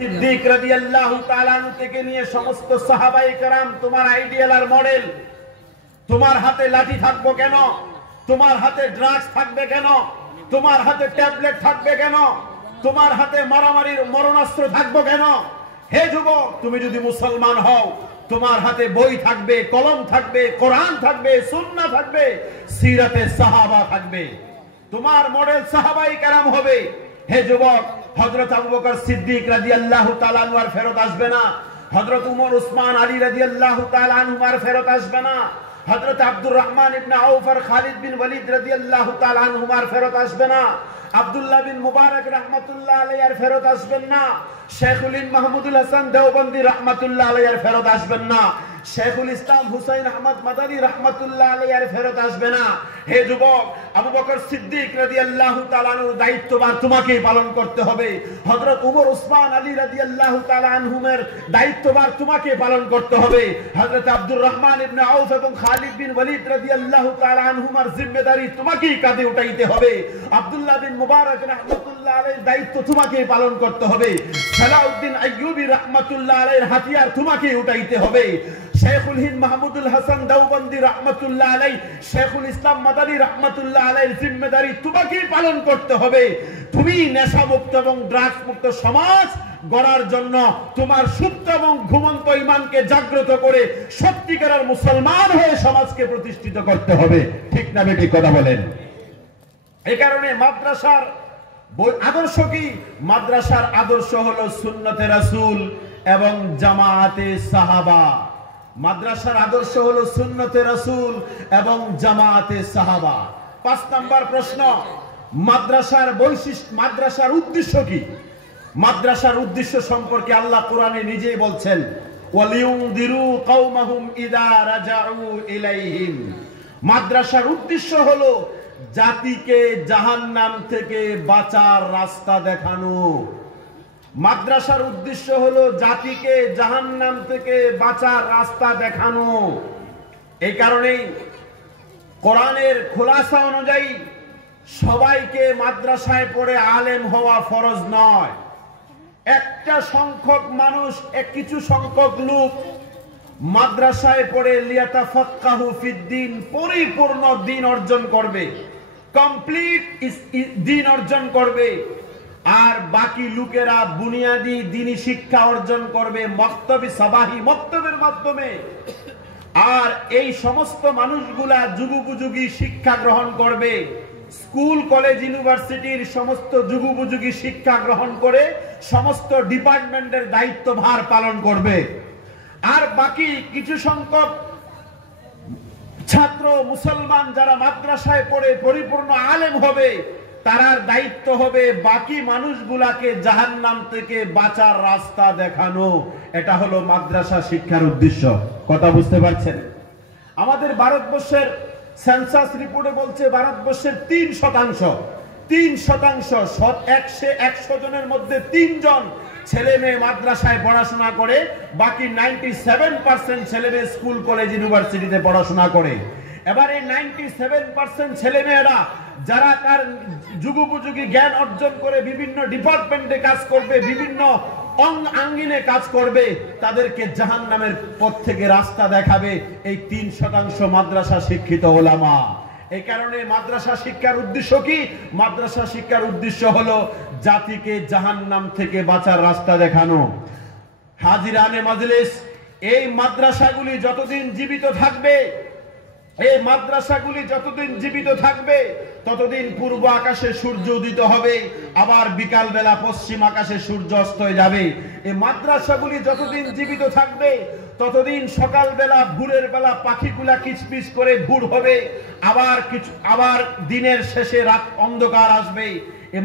সিদ্দিক রাদিয়াল্লাহু তাআলা আনহু থেকে নিয়ে সমস্ত সাহাবায়ে কেরাম তোমার আইডিয়াল আর মডেল। তোমার হাতে লাঠি থাকবে কেন? তোমার হাতে ড্রাগস থাকবে কেন? তোমার হাতে ট্যাবলেট থাকবে কেন? তোমার হাতে মারামারির মরণাস্ত্র থাকবে কেন? হে যুবক, তুমি যদি মুসলমান হও, তোমার হাতে বই থাকবে, কলম থাকবে, কোরআন থাকবে, সুন্নাহ থাকবে, সিরাতে সাহাবা থাকবে, তোমার মডেল সাহাবায়ে কেরাম হবে। হে যুবক, হযরত আবু বকর সিদ্দিক রাদিয়াল্লাহু তাআলা আনহু আর ফেরত আসবে না। হযরত উমর উসমান আলী রাদিয়াল্লাহু তাআলা আনহু আর ফেরত আসবে না। হযরত আব্দুর রহমান ইবনে আউফ আর খালিদ বিন ওয়ালিদ রাদিয়াল্লাহু তাআলা আনহু আর ফেরত আসবে না। আব্দুল্লাহ বিন মুবারক রাহমাতুল্লাহ আলাইহি আর ফেরত আসবেন না। শেখুল ইন মাহমুদুল হাসান দেওবন্দি রাহমাতুল্লাহ আলাইহি আর ফেরত আসবেন না। শেখুল ইসলাম হুসাইন আহমদ মাদানী রাহমাতুল্লাহ আলাইহি আর ফেরত আসবে না। হে যুবক, আবু বকর সিদ্দিক রাদিয়াল্লাহু তাআলা আনহুর দায়িত্বভার তোমাকেই পালন করতে হবে। হযরত উমর উসমান আলী রাদিয়াল্লাহু তাআলা আনহুমের দায়িত্বভার তোমাকে পালন করতে হবে। হযরত আব্দুর রহমান ইবনে আউফ এবং খালিদ বিন ওয়ালিদ রাদিয়াল্লাহু তাআলা আনহুমার জিম্মেদারি তোমাকেই কাঁধে উঠাইতে হবে। আব্দুল্লাহ বিন মুবারক রাহমাতুল্লাহ আলাইহির দায়িত্ব তোমাকেই পালন করতে হবে। সালাউদ্দিন আইয়ুবী রাহমাতুল্লাহ আলাইহির হাতিয়ার তোমাকেই উঠাইতে হবে। শেখুল হিন্দ মাহমুদুল হাসান দেওবন্দি রাহমাতুল্লাহ আলাইহি, শেখুল ইসলাম মাদানী রাহমাতুল্লাহ আলাইহির জিম্মেদারি তোমাকেই পালন করতে হবে। তুমি নেশামুক্ত এবং ড্রাগস মুক্ত সমাজ গড়ার জন্য তোমার সুপ্ত এবং ঘুমন্ত ঈমানকে জাগ্রত করে সত্যিকারের মুসলমান হয়ে সমাজকে প্রতিষ্ঠিত করতে হবে। ঠিক না বেঠিক কথা বলেন? এই কারণে মাদ্রাসার আদর্শ কি? মাদ্রাসার আদর্শ হলো সুন্নতে রাসূল এবং জামাআতে সাহাবা। মাদ্রাসার আদর্শ হলো সুন্নতে রাসূল এবং জামাআতে সাহাবা। ৫ নাম্বার প্রশ্ন, মাদ্রাসার বৈশিষ্ট্য, মাদ্রাসার উদ্দেশ্য কি? মাদ্রাসার উদ্দেশ্য সম্পর্কে আল্লাহ কোরআনে নিজেই বলছেন, ওয়ালিউনদিরু কওমাহুম ইযা রাজাউ ইলাইহিম। মাদ্রাসার উদ্দেশ্য হলো জাতিকে জাহান্নাম থেকে বাঁচার রাস্তা দেখানো। মাদ্রাসার উদ্দেশ্য হলো জাতিকে জাহান্নাম থেকে বাঁচার রাস্তা দেখানো। এই কারণেই কোরআনের খোলাসা অনুযায়ী সবাইকে মাদ্রাসায় পড়ে আলেম হওয়া ফরজ নয়। একটা সংখ্যক মানুষ, কিছু সংখ্যক লোক মাদ্রাসায় পড়ে লিয়াতাফাক্কাহু ফিদ্দিন, পরিপূর্ণ দ্বীন অর্জন করবে, কমপ্লিট দ্বীন অর্জন করবে। আর বাকি লোকেরা বুনিয়াদি দ্বীনি শিক্ষা অর্জন করবে মক্তবি সাবাহি, মক্তবের মাধ্যমে। আর এই সমস্ত মানুষগুলা যুগোপযোগী শিক্ষা গ্রহণ করবে, স্কুল কলেজ ইউনিভার্সিটির সমস্ত যুগোপযোগী শিক্ষা গ্রহণ করে সমস্ত ডিপার্টমেন্টের দায়িত্বভার পালন করবে। আর বাকি কিছু সংখ্যক ছাত্র মুসলমান যারা মাদ্রাসায় পড়ে পরিপূর্ণ আলেম হবে, তার দায়িত্ব হবে বাকি মানুষগুলাকে জাহান্নাম থেকে বাঁচার রাস্তা দেখানো। এটা হলো মাদ্রাসা শিক্ষার উদ্দেশ্য। কথা বুঝতে পারছেন? আমাদের ভারতবর্ষের সেন্সাস রিপোর্টে বলছে ভারতবর্ষের 3% 100 জনের মধ্যে 3 জন ছেলে মেয়ে মাদ্রাসায় পড়াশোনা করে, বাকি 97% ছেলে মেয়ে স্কুল কলেজ ইউনিভার্সিটিতে পড়াশোনা করে। এবার এই 97% ছেলে মেয়েরা যারা তার যুগোপযোগী জ্ঞান অর্জন করে বিভিন্ন ডিপার্টমেন্টে কাজ করবে, বিভিন্ন আঙ্গিনে কাজ করবে, তাদেরকে জাহান্নামের পথ থেকে রাস্তা দেখাবে এই 3% মাদ্রাসা শিক্ষিত ওলামা। এই কারণে মাদ্রাসা শিক্ষার উদ্দেশ্য কি? মাদ্রাসা শিক্ষার উদ্দেশ্য হলো জাতিকে জাহান্নাম থেকে বাঁচার রাস্তা দেখানো। হাজিরানে মাজলিস, এই মাদ্রাসাগুলি যতদিন জীবিত থাকবে, এই মাদ্রাসাগুলি যতদিন জীবিত থাকবে, ততদিন পূর্ব আকাশে সূর্য উদিত হবে, আবার বিকাল বেলা পশ্চিম আকাশে সূর্য অস্ত হয়ে যাবে। এই মাদ্রাসাগুলি যতদিন জীবিত থাকবে, ততদিন সকাল বেলা ভোরের বেলা পাখিগুলা কিচপিচ করে ভোর হবে, আবার দিনের শেষে রাত অন্ধকার আসবে। এই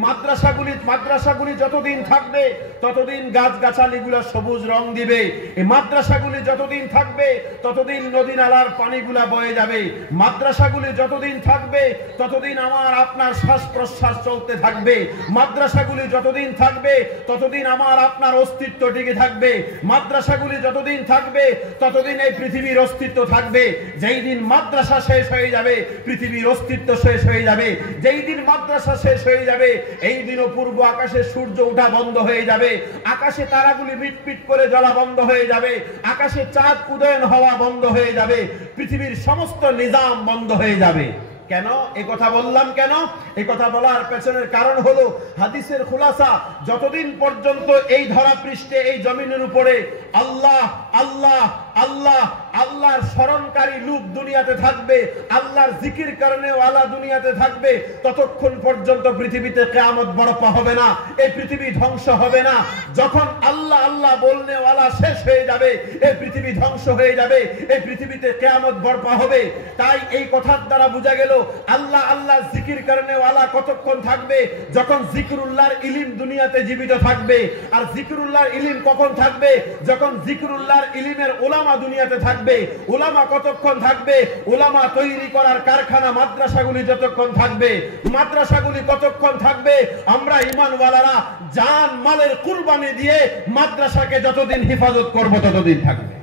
মাদ্রাসাগুলি যতদিন থাকবে, ততদিন গাছগাছালিগুলা সবুজ রং দিবে। এই মাদ্রাসাগুলি যতদিন থাকবে, ততদিন নদী নালার পানিগুলা বয়ে যাবে। মাদ্রাসাগুলি যতদিন থাকবে, ততদিন আমার আপনার শ্বাস প্রশ্বাস চলতে থাকবে। মাদ্রাসাগুলি যতদিন থাকবে, ততদিন আমার আপনার অস্তিত্ব টিকে থাকবে। মাদ্রাসাগুলি যতদিন থাকবে, ততদিন এই পৃথিবীর অস্তিত্ব থাকবে। যেই দিন মাদ্রাসা শেষ হয়ে যাবে, পৃথিবীর অস্তিত্ব শেষ হয়ে যাবে। যেই দিন মাদ্রাসা শেষ হয়ে যাবে, এই দিনও পূর্ব আকাশে সূর্য ওঠা বন্ধ হয়ে যাবে, আকাশে তারাগুলি মিটমিট করে জ্বলা বন্ধ হয়ে যাবে, আকাশে চাঁদ উদয়ন হওয়া বন্ধ হয়ে যাবে, পৃথিবীর সমস্ত নিজাম বন্ধ হয়ে যাবে। কেন এই কথা বললাম? কেন এই কথা বলার পেছনের কারণ হলো হাদিসের খুলাসা, যতদিন পর্যন্ত এই ধরা পৃষ্ঠে এই জমিনের উপরে আল্লাহ আল্লাহ আল্লাহ আল্লাহর স্মরণকারী লোক দুনিয়াতে থাকবে, আল্লাহর জিকির করনে ওয়ালা দুনিয়াতে থাকবে, ততক্ষণ পর্যন্ত পৃথিবীতে কিয়ামত বরপা হবে না, এই পৃথিবী ধ্বংস হবে না। যখন আল্লাহ আল্লাহ বলনে ওয়ালা শেষ হয়ে যাবে, এই পৃথিবী ধ্বংস হয়ে যাবে, এই পৃথিবীতে কিয়ামত বরপা হবে। তাই এই কথার দ্বারা বোঝা গেল আল্লাহ আল্লাহ জিকির করনে ওয়ালা কতক্ষণ থাকবে? যখন জিকরুল্লাহর ইলম দুনিয়াতে জীবিত থাকবে। আর জিকরুল্লাহর ইলম কখন থাকবে? যখন জিকরুল্লাহর ইলমের উলামা দুনিয়াতে থাকবে। উলামা কতক্ষণ থাকবে? উলামা তৈরি করার কারখানা মাদ্রাসাগুলি যতক্ষণ থাকবে। মাদ্রাসাগুলি কতক্ষণ থাকবে? আমরা ঈমানওয়ালারা জান মালের কুরবানি দিয়ে মাদ্রাসাকে যতদিন হেফাজত করব ততদিন থাকবে।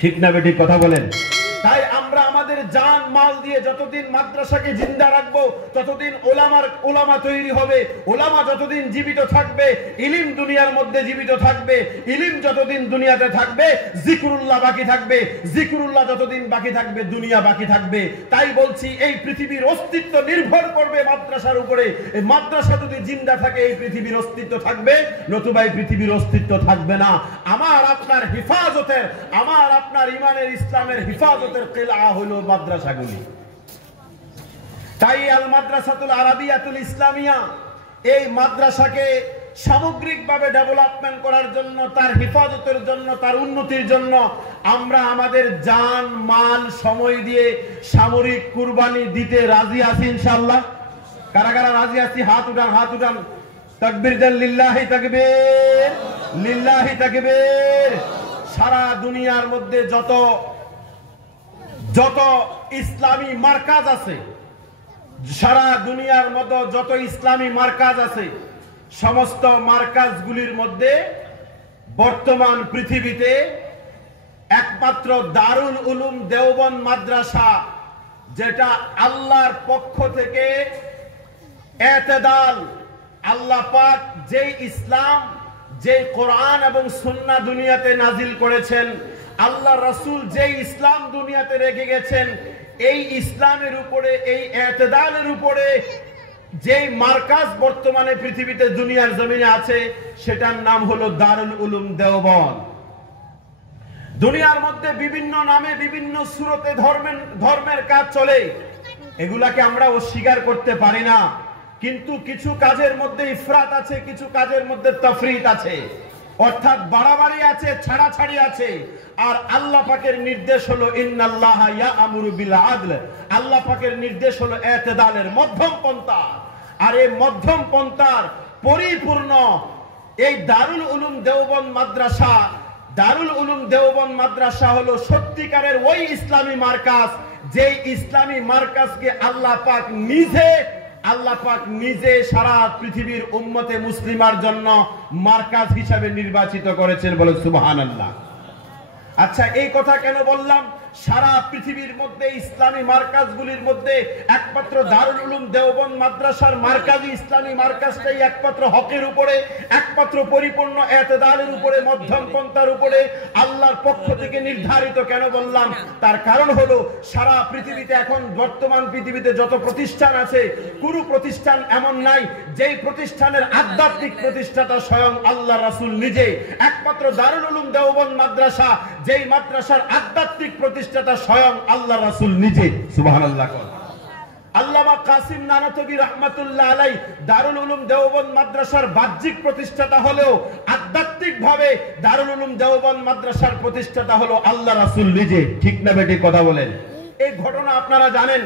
ঠিক না বেঠিক কথা বলেন? তাই আমরা আমাদের জান মাল দিয়ে যতদিন মাদ্রাসাকে জিন্দা রাখবো ততদিন ওলামা তৈরি হবে। ওলামা যতদিন জীবিত থাকবে ইলম দুনিয়ার মধ্যে জীবিত থাকবে। ইলম যতদিন দুনিয়াতে থাকবে জিকরুল্লাহ বাকি থাকবে। জিকরুল্লাহ যতদিন বাকি থাকবে দুনিয়া বাকি থাকবে। তাই বলছি এই পৃথিবীর অস্তিত্ব নির্ভর করবে মাদ্রাসার উপরে। এই মাদ্রাসা যদি জিন্দা থাকে এই পৃথিবীর অস্তিত্ব থাকবে, নতুবা এই পৃথিবীর অস্তিত্ব থাকবে না। আমার আপনার হেফাজতের, আমার আপনার ইমানের ইসলামের হেফাজতের কিলা হলো মাদ্রাসাগুলি। তাই আল মাদ্রাসাতুল আরাবিয়াতুল ইসলামিয়া এই মাদ্রাসাকে সামগ্রিকভাবে ডেভেলপমেন্ট করার জন্য, তার হেফাজতের জন্য, তার উন্নতির জন্য আমরা আমাদের জান মাল সময় দিয়ে সামরিক কুরবানি দিতে রাজি আছি ইনশাআল্লাহ। কারা কারা রাজি আছি? হাত উঠান, হাত উঠান। তাকবীর দেন, লিল্লাহি তাকবীর, লিল্লাহি তাকবীর। সারা দুনিয়ার মধ্যে যত ইসলামী মার্কাজ আছে, সারা দুনিয়ার মধ্যে যত ইসলামী মার্কাজ আছে, সমস্ত মার্কাজগুলির মধ্যে বর্তমান পৃথিবীতে একমাত্র দারুল উলুম দেওবন্দ মাদ্রাসা, যেটা আল্লাহর পক্ষ থেকে এতেদাল, আল্লাহ পাক যে ইসলাম, যে কোরআন এবং সুন্নাহ দুনিয়াতে নাজিল করেছেন, আল্লাহ রাসূল যে ইসলাম দুনিয়াতে রেখে গেছেন, এই ইসলামের উপরে, এই এতেদালের উপরে যে মার্কাজ বর্তমানে পৃথিবীতে দুনিয়ার জমিনে আছে সেটার নাম হলো দারুল উলুম দেওবন্দ। দুনিয়ার মধ্যে বিভিন্ন নামে বিভিন্ন সুরতে ধর্মের কাজ চলে, এগুলাকে আমরা অস্বীকার করতে পারি না। কিন্তু কিছু কাজের মধ্যে ইফরাত আছে, কিছু কাজের মধ্যে তাফরিত আছে, অর্থাৎ বাড়াবাড়ি আছে, ছাড়াছাড়ি আছে। আর আল্লাহ পাকের নির্দেশ হলো ইন্নাল্লাহা ইয়া'মুরু বিল আদল, আল্লাহ পাকের নির্দেশ হলো এতেদালের, মধ্যম পন্থা। আর এই মধ্যম পন্থার পরিপূর্ণ এই দারুল উলুম দেওবন্দ মাদ্রাসা, দারুল উলুম দেওবন্দ মাদ্রাসা হলো সত্যিকারের ওই ইসলামী মার্কাজ, যে ইসলামী মার্কাজকে আল্লাহ পাক নিজে সারা পৃথিবীর উম্মতে মুসলিমার জন্য মার্কাজ হিসাবে নির্বাচিত করেছেন। বলে সুবহানাল্লাহ। আচ্ছা, এই কথা কেন বললাম? সারা পৃথিবীর মধ্যে ইসলামী মার্কাজগুলির মধ্যে একমাত্র দারুল উলুম দেওবন্দ মাদ্রাসার মার্কাজি ইসলামী মার্কাজটাই একমাত্র হকের উপরে, একমাত্র পরিপূর্ণ এতেদালের উপরে, মধ্যম পন্থার উপরে আল্লাহর পক্ষ থেকে নির্ধারিত। কেন বললাম? তার কারণ হলো সারা পৃথিবীতে এখন বর্তমান পৃথিবীতে যত প্রতিষ্ঠান আছে, কোনো প্রতিষ্ঠান এমন নাই যেই প্রতিষ্ঠানের আধ্যাত্মিক প্রতিষ্ঠাতা স্বয়ং আল্লাহ রাসূল নিজে। একমাত্র দারুল উলুম দেওবন্দ মাদ্রাসা, যেই মাদ্রাসার আধ্যাত্মিক প্রতিষ্ঠাতা স্বয়ং আল্লাহ রাসূল নিজে। সুবহানাল্লাহ। আল্লামা কাসিম নানতবী রাহমাতুল্লাহ আলাইহি দারুল উলুম দেওবন্দ মাদ্রাসার বাহ্যিক প্রতিষ্ঠাতা হলেও আধ্যাত্মিকভাবে দারুল উলুম দেওবন্দ মাদ্রাসার প্রতিষ্ঠাতা হলো আল্লাহ রাসূল নিজে। ঠিক না বেঠিক কথা বলেন? এই ঘটনা আপনারা জানেন,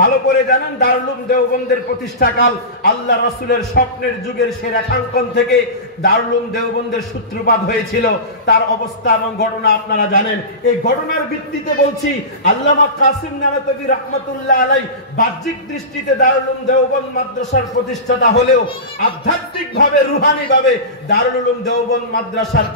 ভালো করে জানেন। দারুল উলুম দেওবন্দের প্রতিষ্ঠাকাল আল্লাহ রাসূলের স্বপ্নের যুগের সে রেখাঙ্কন থেকে দারুল উলুম দেওবন্দের সূত্রপাত হয়েছিল তার অবস্থা এবং ঘটনা আপনারা জানেন। এই ঘটনার ভিত্তিতে বলছি, আল্লামা কাসিম নানতবী রাহমাতুল্লাহ আলাইহি বাহ্যিক দৃষ্টিতে দারুল উলুম দেওবন্দ মাদ্রাসার প্রতিষ্ঠাতা হলেও আধ্যাত্মিকভাবে রুহানিভাবে দারুল উলুম দেওবন্দ মাদ্রাসার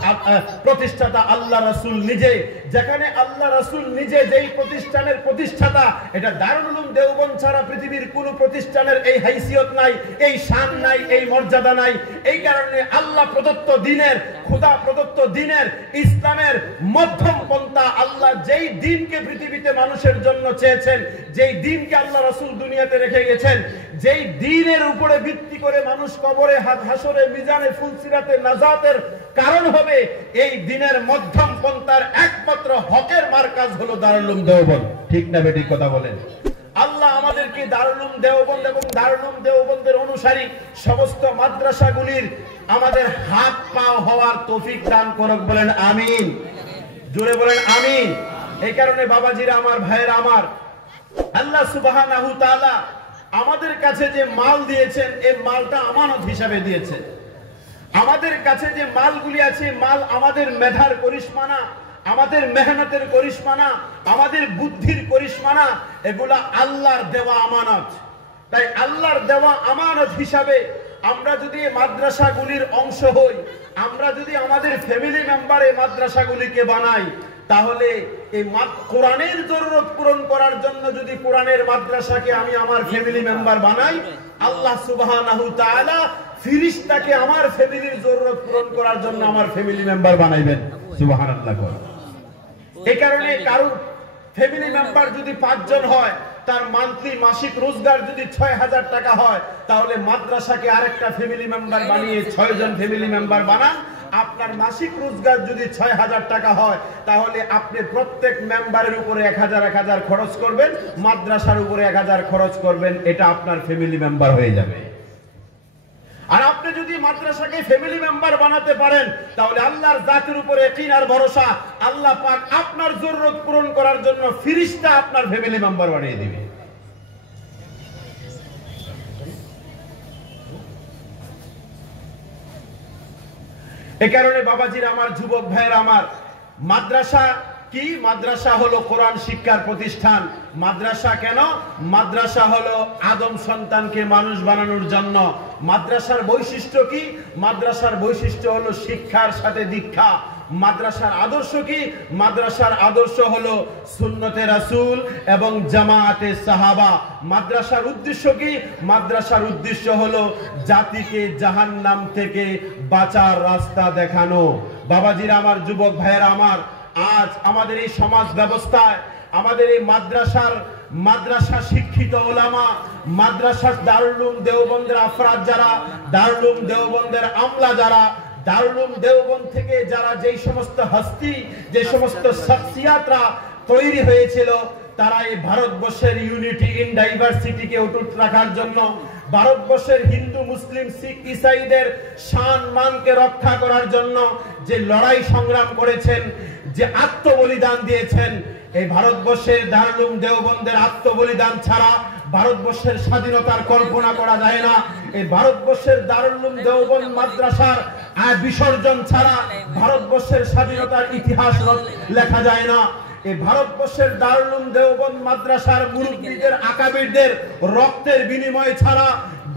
প্রতিষ্ঠাতা আল্লাহ রাসূল নিজে। যেখানে আল্লাহ রাসূল নিজে যেই প্রতিষ্ঠানের প্রতিষ্ঠাতা, এটা দারুল উলুম দেওবন্দ ছাড়া পৃথিবীর কোনো প্রতিষ্ঠানের এই হাইসিয়ত নাই, এই শান নাই, এই মর্যাদা নাই। এই কারণে আল্লাহ প্রদত্ত দ্বীনের, খোদা প্রদত্ত দ্বীনের, ইসলামের মধ্যম পন্থা, আল্লাহ যেই দ্বীনকে পৃথিবীতে মানুষের জন্য চেয়েছেন, যেই দ্বীনকে আল্লাহ রাসূল দুনিয়াতে রেখে গেছেন, যেই দ্বীনের উপরে ভিত্তি করে মানুষ কবরে, হাসরে, মিজানে, ফুলসিরাতে নাজাতের কারণ হবে, এই দ্বীনের মধ্যম পন্থার একমাত্র হকের মার্কাজ হলো দারুল উলুম দেওবন্দ। ঠিক না বেঠিক কথা বলেন? আল্লাহ আমাদেরকে দারুল উলুম দেওবন্দ এবং দারুল উলুম দেওবন্দের অনুসারী সমস্ত মাদ্রাসাগুলির আমাদের হাত পা হওয়ার তৌফিক দান করুক, বলেন আমিন। জোরে বলেন আমিন। এই কারণে বাবাজিরা আমার, ভাইয়েরা আমার, আল্লাহ সুবহানাহু তাআলা আমাদের কাছে যে মাল দিয়েছেন, এই মালটা আমানত হিসাবে দিয়েছেন। আমাদের কাছে যে মালগুলি আছে, মাল আমাদের মেধার করিশ্মা না, আমাদের মেহনতের করিশ্মা না, আমাদের বুদ্ধির করিশ্মা না, এগুলা আল্লাহর দেওয়া আমানত। তাই আল্লাহর দেওয়া আমানত হিসাবে আমরা যদি মাদ্রাসাগুলির অংশ হই, আমরা যদি আমাদের ফ্যামিলি মেম্বার এই মাদ্রাসাগুলিকে বানাই, তাহলে এই কোরআনের জরুরত পূরণ করার জন্য যদি কোরআনের মাদ্রাসাকে আমি আমার ফ্যামিলি মেম্বার বানাই, আল্লাহ সুবহানাহু তাআলা ফেরেশতাকে আমার ফ্যামিলির জরুরত পূরণ করার জন্য আমার ফ্যামিলি মেম্বার বানাইবেন। সুবহানাল্লাহ। এই কারণে কারোর ফ্যামিলি মেম্বার যদি 5 জন হয়, তার মান্থলি মাসিক রোজগার যদি 6000 টাকা হয়, তাহলে মাদ্রাসাকে আরেকটা ফ্যামিলি মেম্বার বানিয়ে 6 জন ফ্যামিলি মেম্বার বানান। আপনার মাসিক রোজগার যদি 6000 টাকা হয়, তাহলে আপনি প্রত্যেক মেম্বারের উপরে 1000 খরচ করবেন, মাদ্রাসার উপরে 1000 খরচ করবেন, এটা আপনার ফ্যামিলি মেম্বার হয়ে যাবে। আর আপনি যদি মাদ্রাসাকে ফ্যামিলি মেম্বার বানাতে পারেন, তাহলে আল্লাহর জাতের উপরে ইয়াকিন আর ভরসা, আল্লাহ পাক আপনার জরুরত পূরণ করার জন্য ফেরেশতা আপনার ফ্যামিলি মেম্বার বানিয়ে দিবে। এই কারণে বাবাজিরা আমার, যুবক ভাইয়েরা আমার, মাদ্রাসা কি? মাদ্রাসা হলো কোরআন শিক্ষার প্রতিষ্ঠান। মাদ্রাসা কেন? মাদ্রাসা হলো আদম সন্তানকে মানুষ বানানোর জন্য। মাদ্রাসার বৈশিষ্ট্য কি? মাদ্রাসার বৈশিষ্ট্য হলো শিক্ষার সাথে দীক্ষা। মাদ্রাসার আদর্শ কি? মাদ্রাসার আদর্শ হলো সুন্নতে রাসূল এবং জামাতে সাহাবা। মাদ্রাসার উদ্দেশ্য কি? মাদ্রাসার উদ্দেশ্য হলো জাতিকে জাহান্নাম থেকে বাঁচার রাস্তা দেখানো। বাবাজিরা আমার, যুবক ভাইয়েরা আমার, আজ আমাদের এই সমাজ ব্যবস্থায়, আমাদের এই মাদ্রাসা শিক্ষিত ওলামা, মাদ্রাসা দারুল উলুম দেওবন্দের আফরাদ যারা, দারুল উলুম দেওবন্দের আমলা যারা, দারুল উলুম দেওবন্দ থেকে যারা যেই সমস্ত হস্তি, যে সমস্ত শখসিয়াতরা তৈরি হয়েছিল, তারা এই ভারতবর্ষের ইউনিটি ইন ডাইভার্সিটিকে অটুট রাখার জন্য, ভারতবর্ষের হিন্দু, মুসলিম, শিখ, ইসাইদের শান মানকে রক্ষা করার জন্য যে লড়াই সংগ্রাম করেছেন, যে আত্মবলিদান দিয়েছেন, এই ভারতবর্ষের দারুল উলুম দেওবন্দের আত্মবলিদান ছাড়া ভারতবর্ষের স্বাধীনতার কল্পনা করা যায় না। এই ভারতবর্ষের দারুল উলুম দেওবন্দ মাদ্রাসার বিসর্জন ছাড়া ভারতবর্ষের স্বাধীনতার ইতিহাস লেখা যায় না। এই ভারতবর্ষের দারুল উলুম দেওবন্দ মাদ্রাসার মুরব্বীদের, আকাবিরদের রক্তের বিনিময় ছাড়া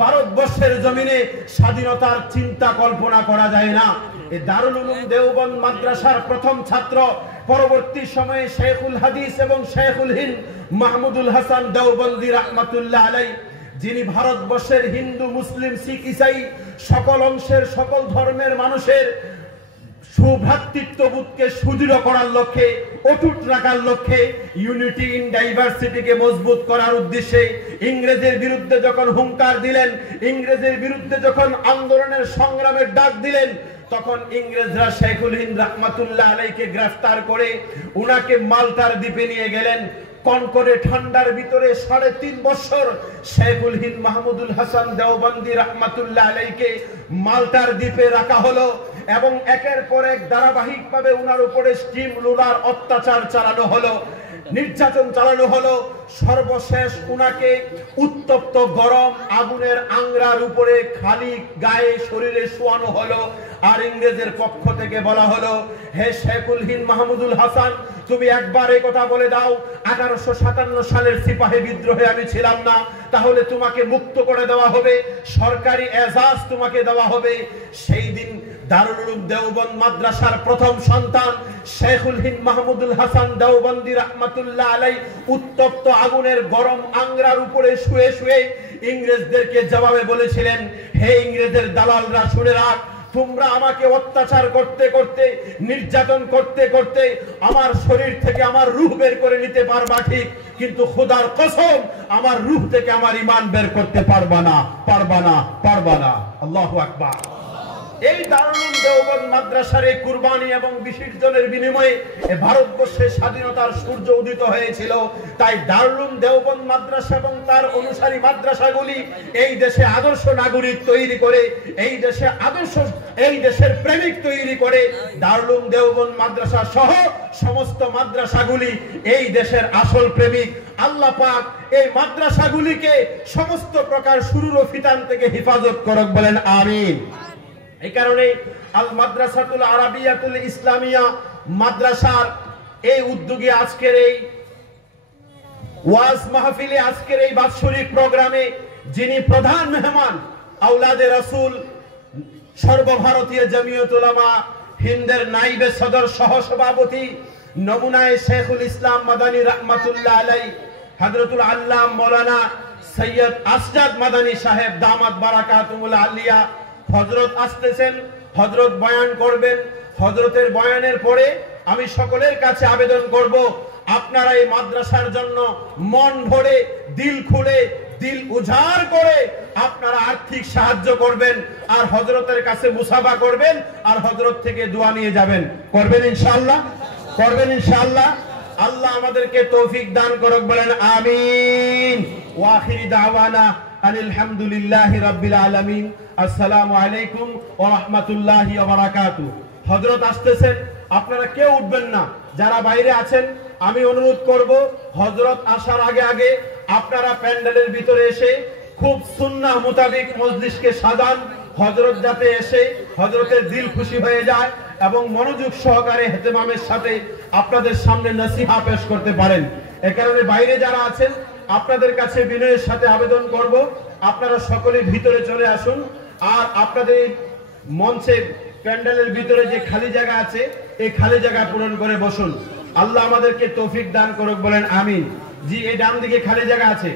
ভারতবর্ষের জমিনে স্বাধীনতার চিন্তা কল্পনা করা যায় না। এই দারুল উলুম দেওবন্দ মাদ্রাসার প্রথম ছাত্র, পরবর্তী সময়ে শেখুল হাদিস এবং শেখুল হিন্দ মাহমুদুল হাসান দেওবন্দি রাহমাতুল্লাহ আলাইহি, যিনি ভারতবর্ষের হিন্দু, মুসলিম, শিখ, ইসাই সকল অংশের, সকল ধর্মের মানুষের সুভ্রাতৃত্ববোধকে সুদৃঢ় করার লক্ষ্যে, অটুট রাখার লক্ষ্যে, ইউনিটি ইন ডাইভার্সিটিকে মজবুত করার উদ্দেশ্যে ইংরেজের বিরুদ্ধে যখন হুঙ্কার দিলেন, ইংরেজের বিরুদ্ধে যখন আন্দোলনের সংগ্রামের ডাক দিলেন, তখন ইংরেজরা শেখুল হিন্দ রাহমাতুল্লাহ আলাইহিকে গ্রেফতার করে উনাকে মাল্টার দ্বীপে নিয়ে গেলেন। কনকনে ঠান্ডার ভিতরে 3.5 বছর শেখুল হিন্দ মাহমুদুল হাসান দেওবন্দি রাহমাতুল্লাহ আলাইহিকে মাল্টার দ্বীপে রাখা হলো এবং একের পর এক ধারাবাহিকভাবে উনার উপরে স্টিম রোলার অত্যাচার চালানো হলো। নির্যাতন চালানো হলো। সর্বশেষ উনাকে উত্তপ্ত গরম আগুনের আংরার উপরে খালি গায়ে শরীরে শোয়ানো হলো। আর ইংরেজের পক্ষ থেকে বলা হলো, হে শেখুল হিন্দ মাহমুদুল হাসান, তুমি একবার এই কথা বলে দাও 1857 সালের সিপাহী বিদ্রোহে আমি ছিলাম না, তাহলে তোমাকে মুক্ত করে দেওয়া হবে, সরকারি এজাজ তোমাকে দেওয়া হবে। সেই দিন দারুল উলুম দেওবন্দ মাদ্রাসার প্রথম সন্তান শেখুল হিন্দ মাহমুদুল হাসান দেওবন্দি রাহমাতুল্লাহ আলাই উত্তপ্ত আগুনের গরম আংরার উপরে শুয়ে শুয়ে ইংরেজদেরকে জবাবে বলেছিলেন, হে ইংরেজের দালালরা, শুনে রাখ, তোমরা আমাকে অত্যাচার করতে করতে, নির্যাতন করতে করতে আমার শরীর থেকে আমার রূহ বের করে নিতে পারবা ঠিক, কিন্তু খোদার কসম আমার রূহ থেকে আমার ঈমান বের করতে পারবা না, পারবা না, পারবা না। আল্লাহু আকবার। এই দারুল উলুম দেওবন্দ মাদ্রাসার এই কুরবানি এবং বিসর্জনের বিনিময়ে ভারতবর্ষে স্বাধীনতার সূর্য উদিত হয়েছিল। তাই দারুল উলুম দেওবন্দ মাদ্রাসা এবং তার অনুসারী মাদ্রাসাগুলি এই দেশে আদর্শ নাগরিক তৈরি করে, এই দেশে আদর্শ, এই দেশের প্রেমিক তৈরি করে দারুল উলুম দেওবন্দ মাদ্রাসা সহ সমস্ত মাদ্রাসাগুলি এই দেশের আসল প্রেমিক। আল্লাহ পাক এই মাদ্রাসাগুলিকে সমস্ত প্রকার শুরুর ও ফিতান থেকে হেফাজত করুক, বলেন আমিন। এই কারণে আল মাদ্রাসাতুল আরাবিয়াতুল ইসলামিয়া মাদ্রাসার এই উদ্যোগে আজকের এই ওয়াজ মাহফিলে, আজকের এই বাৎসরিক প্রোগ্রামে যিনি প্রধান মেহমান, আওলাদে রাসূল সর্বভারতীয় জমিয়ত উলামা হিন্দের নাইবে সদর সহ সভাপতি নমুনায়ে শেখুল ইসলাম মাদানী রাহমাতুল্লাহ আলাই হযরতুল আল্লামা মাওলানা সৈয়দ আসজাদ মাদানী সাহেব দামাত বারাকাতুল আলিয়া হযরত আসতেছেন, হযরত বয়ান করবেন। হযরতের বয়ানের পরে আমি সকলের কাছে আবেদন করব, আপনারা এই মাদ্রাসার জন্য মন ভরে, দিল খুলে, দিল উজাড় করে আপনারা আর্থিক সাহায্য করবেন, আর হযরতের কাছে মুসাফা করবেন, আর হযরত থেকে দোয়া নিয়ে যাবেন। করবেন ইনশাআল্লাহ? করবেন ইনশাআল্লাহ? আল্লাহ আমাদেরকে তৌফিক দান করুক, বলেন আমিন। ওয়া আখিরি দাওয়ানা আলহামদুলিল্লাহি রাব্বিল আলামিন। আসসালামু আলাইকুম ওয়া রাহমাতুল্লাহি ওয়া বারাকাতুহু। হযরত আসতেছেন, আপনারা কেউ উঠবেন না, যারা বাইরে আছেন আমি অনুরোধ করব, হযরত আসার আগে আগে আপনারা প্যান্ডেলের ভিতরে এসে খুব সুন্নাহ মোতাবেক মজলিসকে সাজান, হযরত যাতে এসে হযরতের দিল খুশি হয়ে যায় এবং মনোযোগ সহকারে ইহতিমামের সাথে আপনাদের সামনে নসিহা পেশ করতে পারেন। এই কারণে বাইরে যারা আছেন আপনাদের কাছে বিনয়ের সাথে আবেদন করব, আপনারা সকলে ভিতরে চলে আসুন, আর আপনাদের মঞ্চের প্যান্ডেলের ভিতরে যে খালি জায়গা আছে এই খালি জায়গা পূরণ করে বসুন। আল্লাহ আমাদেরকে তৌফিক দান করুক, বলেন আমিন। জি, এই ডান দিকে খালি জায়গা আছে।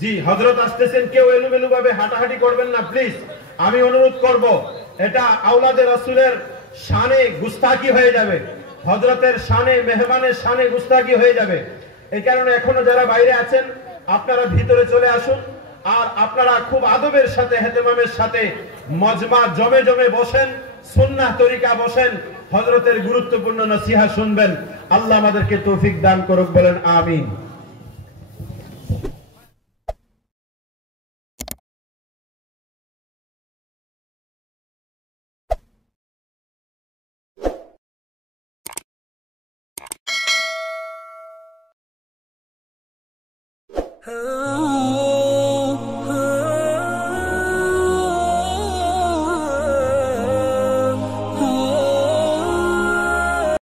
জি, হযরত আসতেছেন, কেউ এলোমেলো ভাবে হাঁটাহাঁটি করবেন না প্লিজ, আমি অনুরোধ করব। এটা আওলাদে রাসূলের শানে গুস্তাকি হয়ে যাবে, হযরতের শানে, মেহমানের শানে গুস্তাকি হয়ে যাবে। এই কারণে এখনো যারা বাইরে আছেন আপনারা ভিতরে চলে আসুন, আর আপনারা খুব আদবের সাথে, ইহতিমামের সাথে মজমা জমে জমে বসেন, সুন্নাহ তরিকা বসেন, হযরতের গুরুত্বপূর্ণ নসিহা শুনবেন। আল্লাহ আমাদেরকে তৌফিক দান করুক, বলেন আমিন। Oh